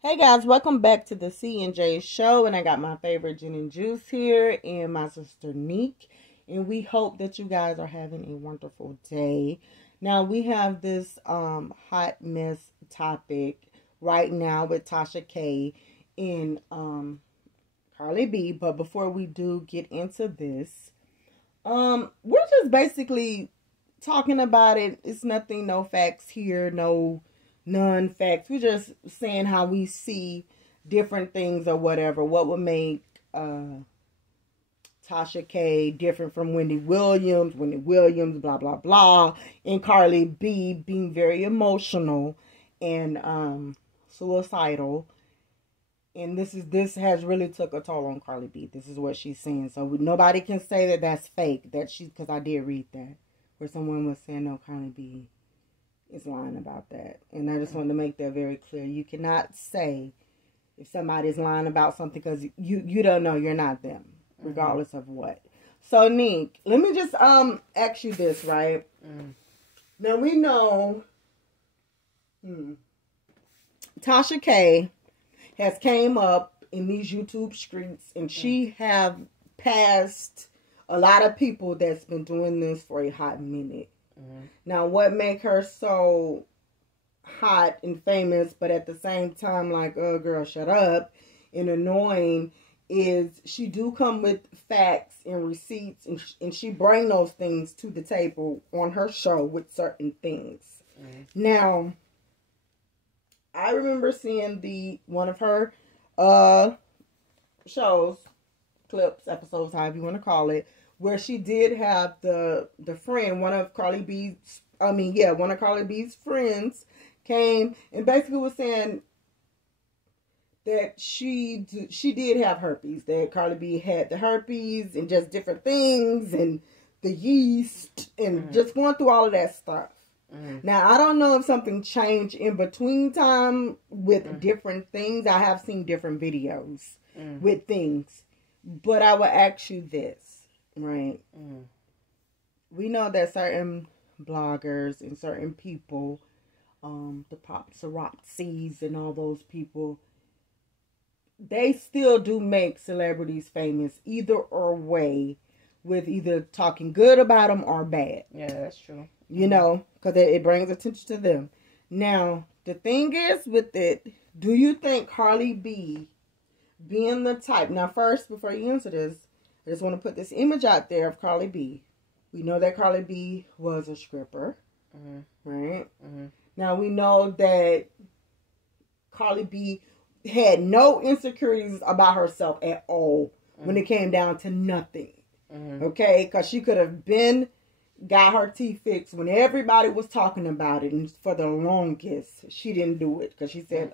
Hey guys, welcome back to the C and J show, and I got my favorite gin and juice here and my sister NEEK, and we hope that you guys are having a wonderful day. Now we have this hot mess topic right now with Tasha K and Cardi B, but before we do get into this, we're just basically talking about it. It's nothing, no facts here, none facts. We're just saying how we see different things or whatever. What would make Tasha K different from Wendy Williams, blah, blah, blah. And Cardi B being very emotional and suicidal. And this has really took a toll on Cardi B. This is what she's saying. So nobody can say that that's fake. Because I did read that. Where someone was saying, no, Cardi B is lying about that. And I just wanted to make that very clear. You cannot say if somebody's lying about something because you don't know, you're not them, regardless of what. So NEEK, let me just ask you this, right? Now we know Tasha K has came up in these YouTube streets, and she have passed a lot of people that's been doing this for a hot minute. Now, what make her so hot and famous, but at the same time, like, oh, girl, shut up, and annoying, is she do come with facts and receipts, and she bring those things to the table on her show with certain things. Now, I remember seeing one of her shows, clips, episodes, however you want to call it, where she did have the friend, one of Cardi B's friends came and basically was saying that she did have herpes, that Cardi B had the herpes and just different things and the yeast and just going through all of that stuff. Now, I don't know if something changed in between time with different things. I have seen different videos with things, but I will ask you this. Right. We know that certain bloggers and certain people, the paparazzis and all those people, they still do make celebrities famous either or way, with either talking good about them or bad. Yeah, that's true. You know, because it brings attention to them. Now, the thing is with it, do you think Cardi B being the type... Now, first, before you answer this, I just want to put this image out there of Cardi B. We know that Cardi B was a stripper, right? Now, we know that Cardi B had no insecurities about herself at all when it came down to nothing, okay? Because she could have got her teeth fixed when everybody was talking about it, and for the longest, she didn't do it because she said...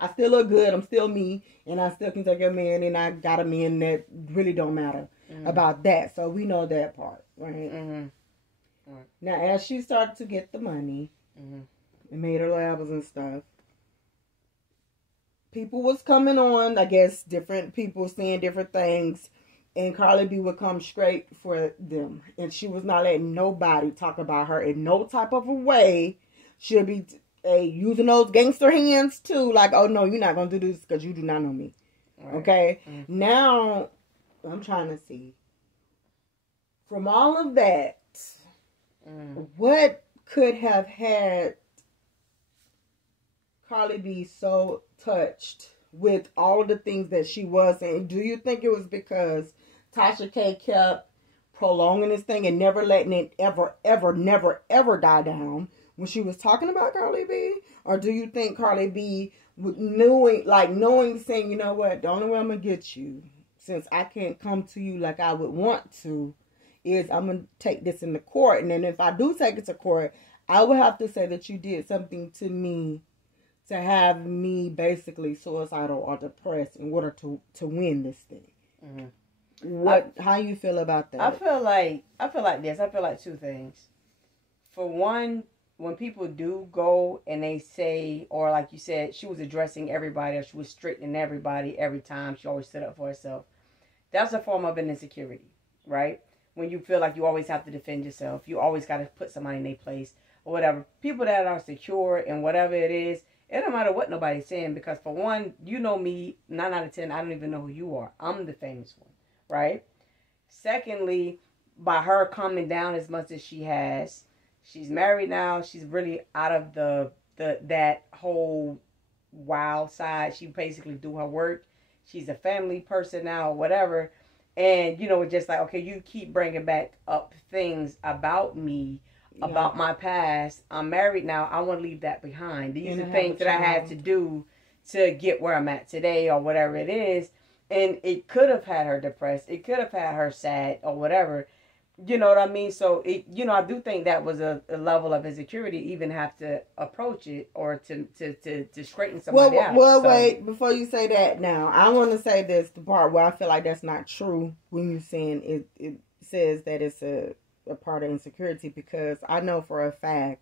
I still look good. I'm still me. And I still can take a man. And I got a man that really don't matter about that. So we know that part. Right? Now, as she started to get the money and made her labels and stuff, people was coming on. I guess different people saying different things. And Cardi B would come straight for them. And she was not letting nobody talk about her in no type of a way. She'll be... using those gangster hands too, like, oh no, you're not gonna do this because you do not know me. Okay, now I'm trying to see from all of that, what could have had Cardi B so touched with all of the things that she was saying? Do you think it was because Tasha K kept prolonging this thing and never letting it ever die down when she was talking about Cardi B? Or do you think Cardi B, knowing, saying, you know what, the only way I'm going to get you, since I can't come to you like I would want to, is I'm going to take this into court. And then if I do take it to court, I would have to say that you did something to me to have me basically suicidal or depressed in order to win this thing. How you feel about that? I feel like this. I feel like two things. For one, when people do go and they say, or like you said, she was addressing everybody, or she was straightening everybody every time, she always stood up for herself. That's a form of an insecurity, right? When you feel like you always have to defend yourself, you always got to put somebody in their place or whatever. People that are secure and whatever it is, it don't matter what nobody's saying, because for one, you know me, 9 out of 10, I don't even know who you are. I'm the famous one, right? Secondly, by her calming down as much as she has, she's married now. She's really out of that whole wild side. She basically do her work. She's a family person now or whatever. And, you know, it's just like, okay, you keep bringing back up things about me, about my past. I'm married now. I want to leave that behind. These are things that I had to do to get where I'm at today or whatever it is. And it could have had her depressed. It could have had her sad or whatever. You know what I mean? So, I do think that was a level of insecurity, even have to approach it or to straighten somebody out. Well, wait, before you say that now, I want to say this, the part where I feel like that's not true when you're saying it says that it's a part of insecurity, because I know for a fact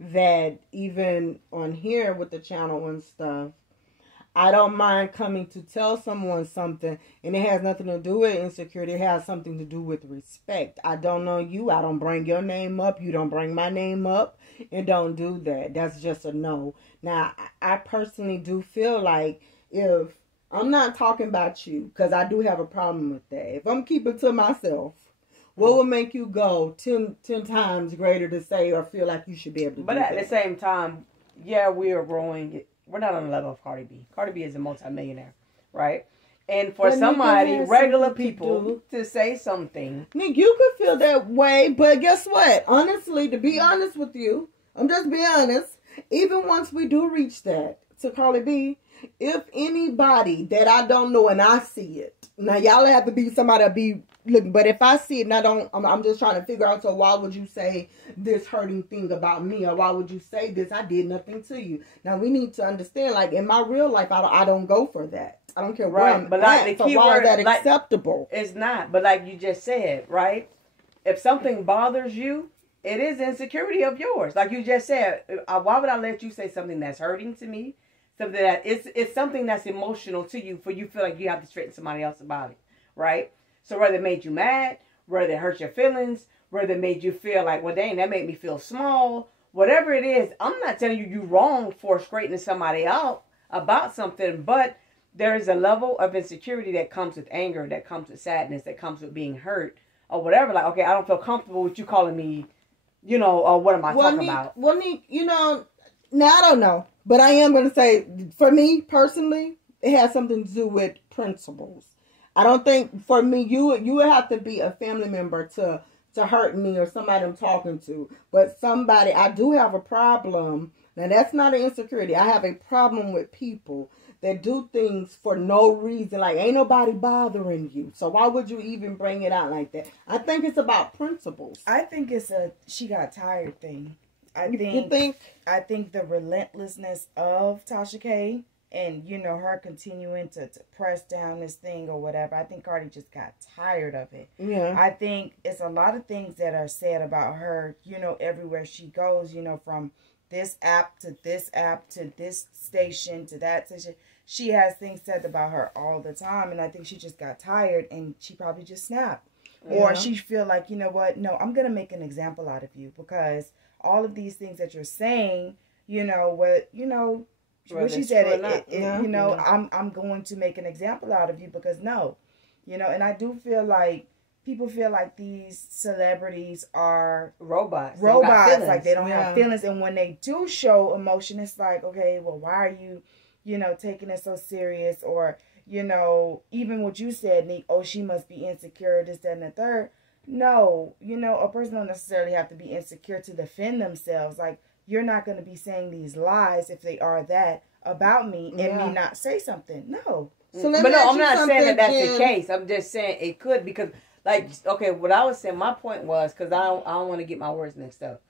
that even on here with the channel and stuff, I don't mind coming to tell someone something, and it has nothing to do with insecurity. It has something to do with respect. I don't know you. I don't bring your name up. You don't bring my name up, and don't do that. That's just a no. Now, I personally do feel like if I'm not talking about you, because I do have a problem with that. If I'm keeping to myself, what would make you go 10 times greater to say or feel like you should be able to do that? But at the same time, yeah, we are growing. We're not on the level of Cardi B. Cardi B is a multimillionaire, right? And for somebody, regular people, to say something. Nick, you could feel that way, but guess what? Honestly, to be honest with you, I'm just being honest, even once we do reach that to Cardi B, if anybody that I don't know and I see it, now y'all have to be somebody to be looking, but if I see it and I'm just trying to figure out, so why would you say this hurting thing about me, or why would you say this? I did nothing to you. Now we need to understand, like in my real life, I don't go for that. I don't care where I'm but like at, the so key why word, is that like, acceptable? It's not, but like you just said, right? If something bothers you, it is insecurity of yours. Like you just said, why would I let you say something that's hurting to me? Something that it's something that's emotional to you, for you feel like you have to straighten somebody else about it, right? So whether it made you mad, whether it hurt your feelings, whether it made you feel like, well, dang, that made me feel small, whatever it is, I'm not telling you you're wrong for straightening somebody out about something, but there is a level of insecurity that comes with anger, that comes with sadness, that comes with being hurt, or whatever. Like, okay, I don't feel comfortable with you calling me, or what am I talking about? Well, Nick, now I don't know, but I am going to say, for me personally, it has something to do with principles. I don't think, for me, you would have to be a family member to hurt me, or somebody I'm talking to. But somebody, I do have a problem. Now, that's not an insecurity. I have a problem with people that do things for no reason. Like, ain't nobody bothering you. So why would you even bring it out like that? I think it's about principles. I think it's a she got tired thing. You think? I think the relentlessness of Tasha K, and, her continuing to press down this thing or whatever. I think Cardi just got tired of it. Yeah. I think it's a lot of things that are said about her, everywhere she goes, from this app to this station to that station. She has things said about her all the time. And I think she just got tired, and she probably just snapped. Yeah. Or she feel like, you know what? No, I'm going to make an example out of you, because all of these things that you're saying, what she said, I'm going to make an example out of you, because and I do feel like people feel like these celebrities are robots, like they don't have feelings, and when they do show emotion, it's like, okay, well, why are you, taking it so serious? Or, even what you said, Neek, oh, she must be insecure, this, that, and the third. No, a person don't necessarily have to be insecure to defend themselves. Like, you're not going to be saying these lies, if they are that, about me, and me not say something. No. So but no, I'm not saying that that's the case. I'm just saying it could, because, like, okay, what I was saying, my point was, because I don't want to get my words mixed up.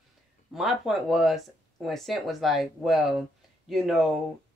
My point was, when Scent was like, well,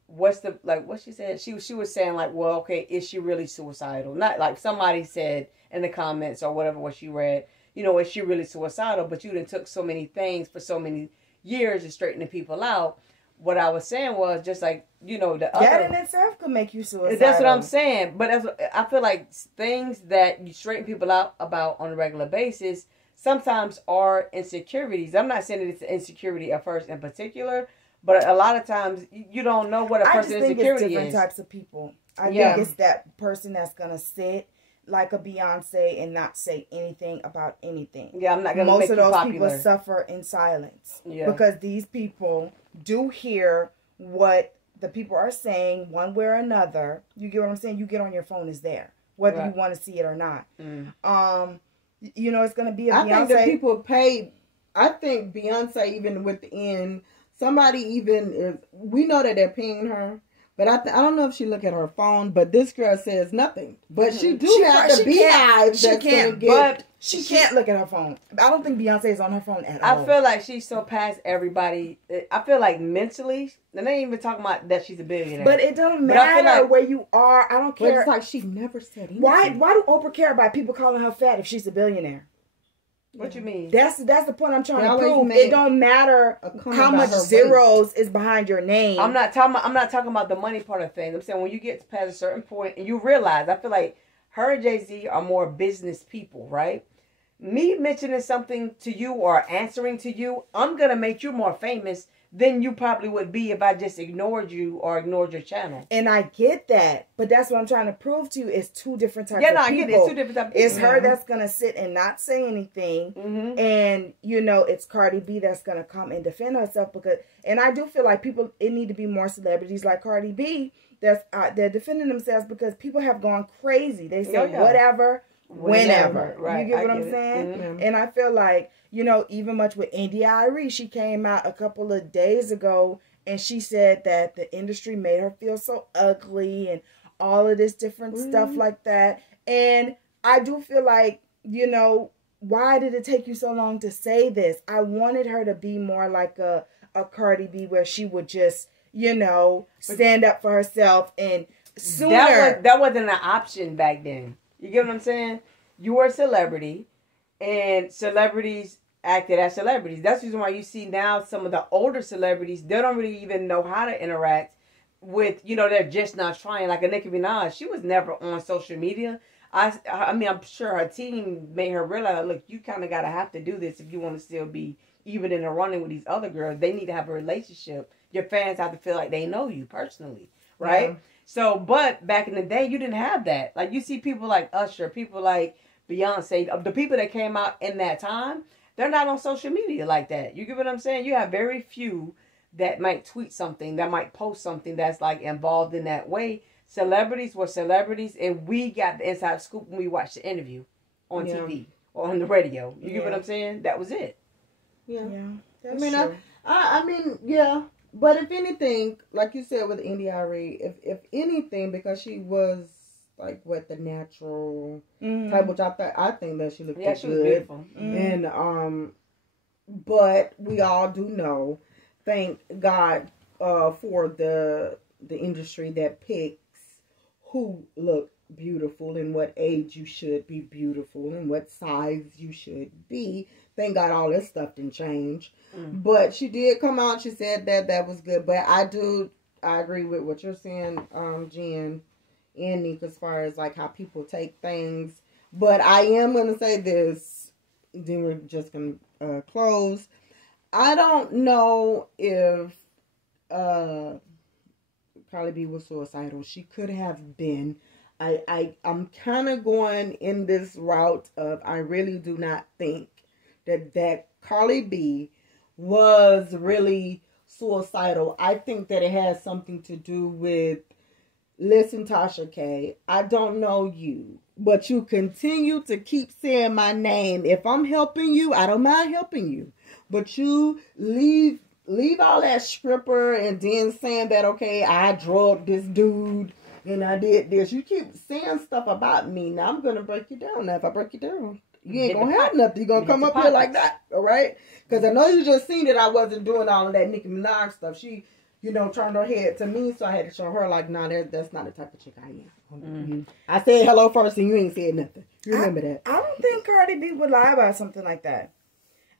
what's the, like, what she said? She was saying, like, well, okay, is she really suicidal? Not like somebody said in the comments or whatever what she read, is she really suicidal? But you done took so many things for so many years of straightening people out. What I was saying was just like, the that other, in itself could make you suicidal. That's what I'm saying. But I feel like things that you straighten people out about on a regular basis sometimes are insecurities. I'm not saying that it's an insecurity at first in particular, But a lot of times you don't know what a person's insecurity is. I just think it's different types of people. I think it's that person that's gonna sit like a Beyonce and not say anything about anything. Yeah, I'm not gonna make you popular. Most of those people suffer in silence because these people do hear what the people are saying one way or another. You get what I'm saying? You get on your phone, is there, whether you want to see it or not. You know, it's going to be a Beyonce. I think that people pay. I think Beyonce, even within somebody, even we know that they're paying her. But I don't know if she look at her phone, but this girl says nothing. But she have the beehive. She can't look at her phone. I don't think Beyonce is on her phone at all. I feel like she's so past everybody. I feel like mentally, and they ain't even talking about that she's a billionaire. But it doesn't matter where you are. I don't care. But it's like she never said anything. Why do Oprah care about people calling her fat if she's a billionaire? What you mean? That's the point I'm trying to prove. It don't matter how much zeros is behind your name. I'm not talking about the money part of things. I'm saying when you get past a certain point and you realize, I feel like her and Jay-Z are more business people, right? Me mentioning something to you or answering to you, I'm gonna make you more famous than you probably would be if I just ignored you or ignored your channel. And I get that, but that's what I'm trying to prove to you. It's two different types of people. I get it. It's two different types of people. It's her that's going to sit and not say anything. And, you know, it's Cardi B that's going to come and defend herself. And I do feel like it need to be more celebrities like Cardi B they're defending themselves because people have gone crazy. They say whatever, whenever. Right. You get what I'm saying? And I feel like, you know, even much with India.Arie, she came out a couple of days ago and she said that the industry made her feel so ugly and all of this different stuff like that. And I do feel like, you know, why did it take you so long to say this? I wanted her to be more like a Cardi B where she would just, you know, stand up for herself and sooner. That wasn't an option back then. You get what I'm saying? You were a celebrity and celebrities acted as celebrities. That's the reason why you see now some of the older celebrities, they don't really even know how to interact with, you know, they're just not trying. Like a Nicki Minaj, she was never on social media. I mean, I'm sure her team made her realize, look, you kind of got to have to do this if you want to still be even in the running with these other girls. They need to have a relationship. Your fans have to feel like they know you personally, right? Yeah. So, but back in the day, you didn't have that. Like, you see people like Usher, people like Beyonce, the people that came out in that time, they're not on social media like that. You get what I'm saying? You have very few that might tweet something, that might post something that's like involved in that way. Celebrities were celebrities, and we got the inside scoop when we watched the interview on TV or on the radio. You get what I'm saying? That was it. Yeah. That's true. I mean, yeah. But if anything, like you said with India.Arie, if anything, because she was like the natural type, which I think that she looked good. She was beautiful. And but we all do know, thank God for the industry that picks who look beautiful and what age you should be beautiful and what size you should be. Thank God all this stuff didn't change. But she did come out. She said that was good. But I agree with what you're saying, Jen and NEEK, as far as like how people take things. But I am going to say this. Then we're just going to close. I don't know if Cardi B was suicidal. She could have been. I'm kind of going in this route of I really do not think that Cardi B was really suicidal. I think that it has something to do with, listen, Tasha K, I don't know you, but you continue to keep saying my name. If I'm helping you, I don't mind helping you. But you leave all that stripper and then saying that, okay, I drugged this dude and I did this. You keep saying stuff about me. Now I'm going to break you down. Now if I break you down, you ain't going to have nothing. You're going to come up here like that. All right? Because I know you just seen that I wasn't doing all of that Nicki Minaj stuff. She, you know, turned her head to me. So I had to show her like, nah, that's not the type of chick I am. I said hello first and you ain't said nothing. You remember that. I don't think Cardi B would lie about something like that.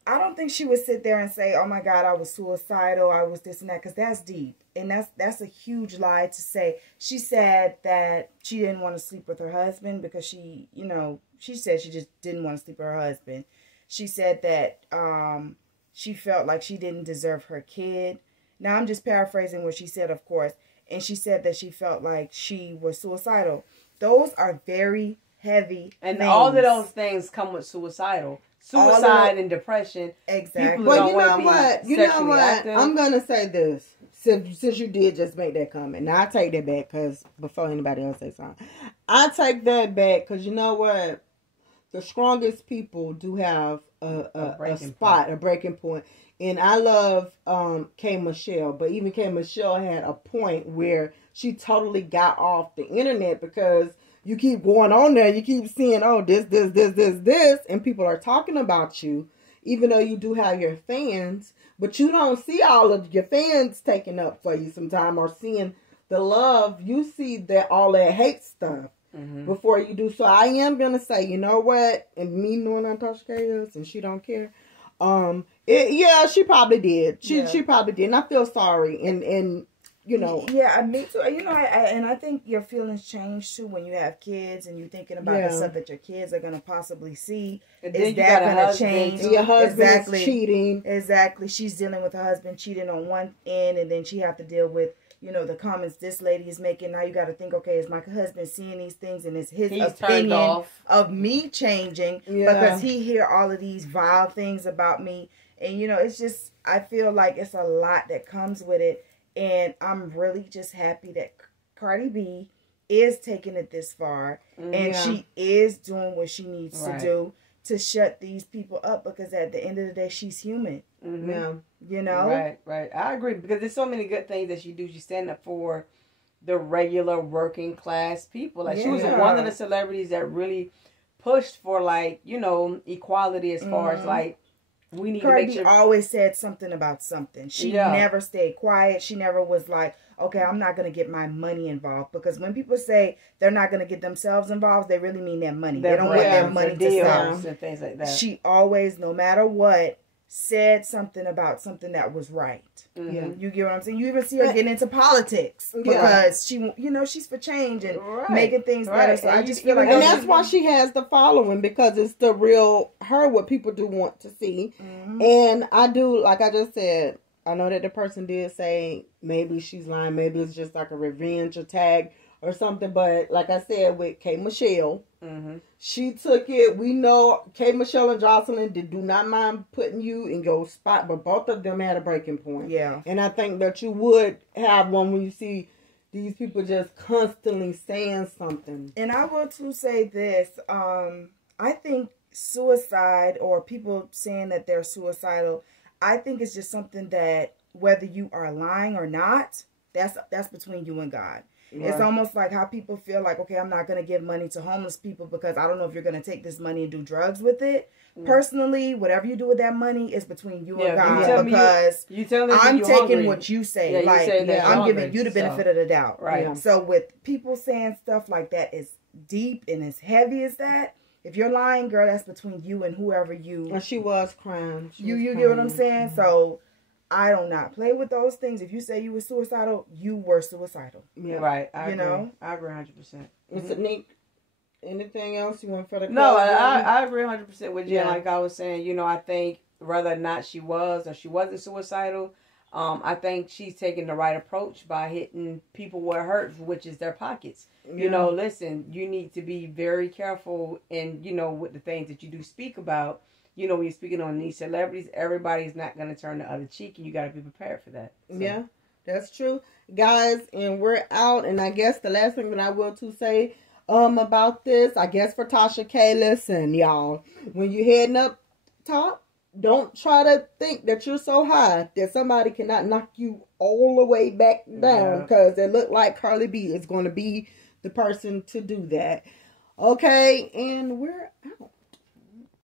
I don't think she would sit there and say, oh my God, I was suicidal. I was this and that. Because that's deep. And that's a huge lie to say. She said that she didn't want to sleep with her husband because she, you know, she said she just didn't want to sleep with her husband. She said that she felt like she didn't deserve her kid. Now, I'm just paraphrasing what she said, of course. And she said that she felt like she was suicidal. Those are very heavy and things. all of those things come with suicide and depression. Exactly. Well, you know what? You know what? I'm gonna say this. Since you did just make that comment, now I take that back because before anybody else says something, I take that back because you know what? The strongest people do have a spot, a breaking point. And I love K. Michelle, but even K. Michelle had a point where she totally got off the internet because you keep going on there, you keep seeing, oh, this, and people are talking about you, even though you do have your fans, but you don't see all of your fans taking up for you sometime or seeing the love. You see that all that hate stuff before you do. So I am going to say, you know what, and me knowing how Tasha K is, and she don't care, she probably did. She probably did, and I feel sorry, and you know. Yeah, me too. You know, I think your feelings change too when you have kids and you're thinking about the stuff that your kids are going to possibly see. Is that going to change? Your husband is cheating. Exactly. She's dealing with her husband cheating on one end, and then she have to deal with, you know, the comments this lady is making. Now you got to think, okay, is my husband seeing these things, and is his opinion of me changing because he hear all of these vile things about me? And, you know, it's just, I feel like it's a lot that comes with it. And I'm really just happy that Cardi B is taking it this far. And she is doing what she needs to do to shut these people up. Because at the end of the day, she's human. Yeah. You know? Right. I agree. Because there's so many good things that she do. She stand up for the regular working class people. Like, she was one of the celebrities that really pushed for, like, you know, equality as far as, like, we need Cardi to make sure. always said something about something. She never stayed quiet. She never was like, okay, I'm not going to get my money involved. Because when people say they're not going to get themselves involved, they really mean their money. They don't want their money to sell. And things like that. She always, no matter what, said something about something that was right. You get what I'm saying? You even see her getting into politics because she, you know, she's for change and making things better. So I just feel like, and that's why she has the following, because it's the real her, what people do want to see. And I do, like I just said, I know that the person did say maybe she's lying, maybe it's just like a revenge attack or something. But like I said with K. Michelle, she took it. We know K. Michelle and Jocelyn do not mind putting you in your spot, but both of them had a breaking point. Yeah. And I think that you would have one when you see these people just constantly saying something. And I will too say this. I think suicide, or people saying that they're suicidal, I think it's just something that whether you are lying or not, that's between you and God. Right. It's almost like how people feel like, okay, I'm not going to give money to homeless people because I don't know if you're going to take this money and do drugs with it. Personally, whatever you do with that money is between you and God, because I'm taking what you say. I'm giving you the benefit of the doubt. Right. So with people saying stuff like that is deep and as heavy as that, if you're lying, girl, that's between you and whoever you... And she was crying. You get what I'm saying? So... I do not play with those things. If you say you were suicidal, you were suicidal. Yeah. Right. I agree. I agree 100%. Mr. NEEK, anything else you want for the No, I agree 100% with Jen. Like I was saying, you know, I think whether or not she was or she wasn't suicidal, I think she's taking the right approach by hitting people where it hurts, which is their pockets. You know, listen, you need to be very careful and, you know, with the things that you do speak about. You know, when you're speaking on these celebrities, everybody's not going to turn the other cheek, and you got to be prepared for that. So. Yeah, that's true. Guys, and we're out. And I guess the last thing that I will to say about this, I guess for Tasha K, listen, y'all, when you're heading up top, don't try to think that you're so high that somebody cannot knock you all the way back down, because it looked like Cardi B is going to be the person to do that. Okay, and we're out.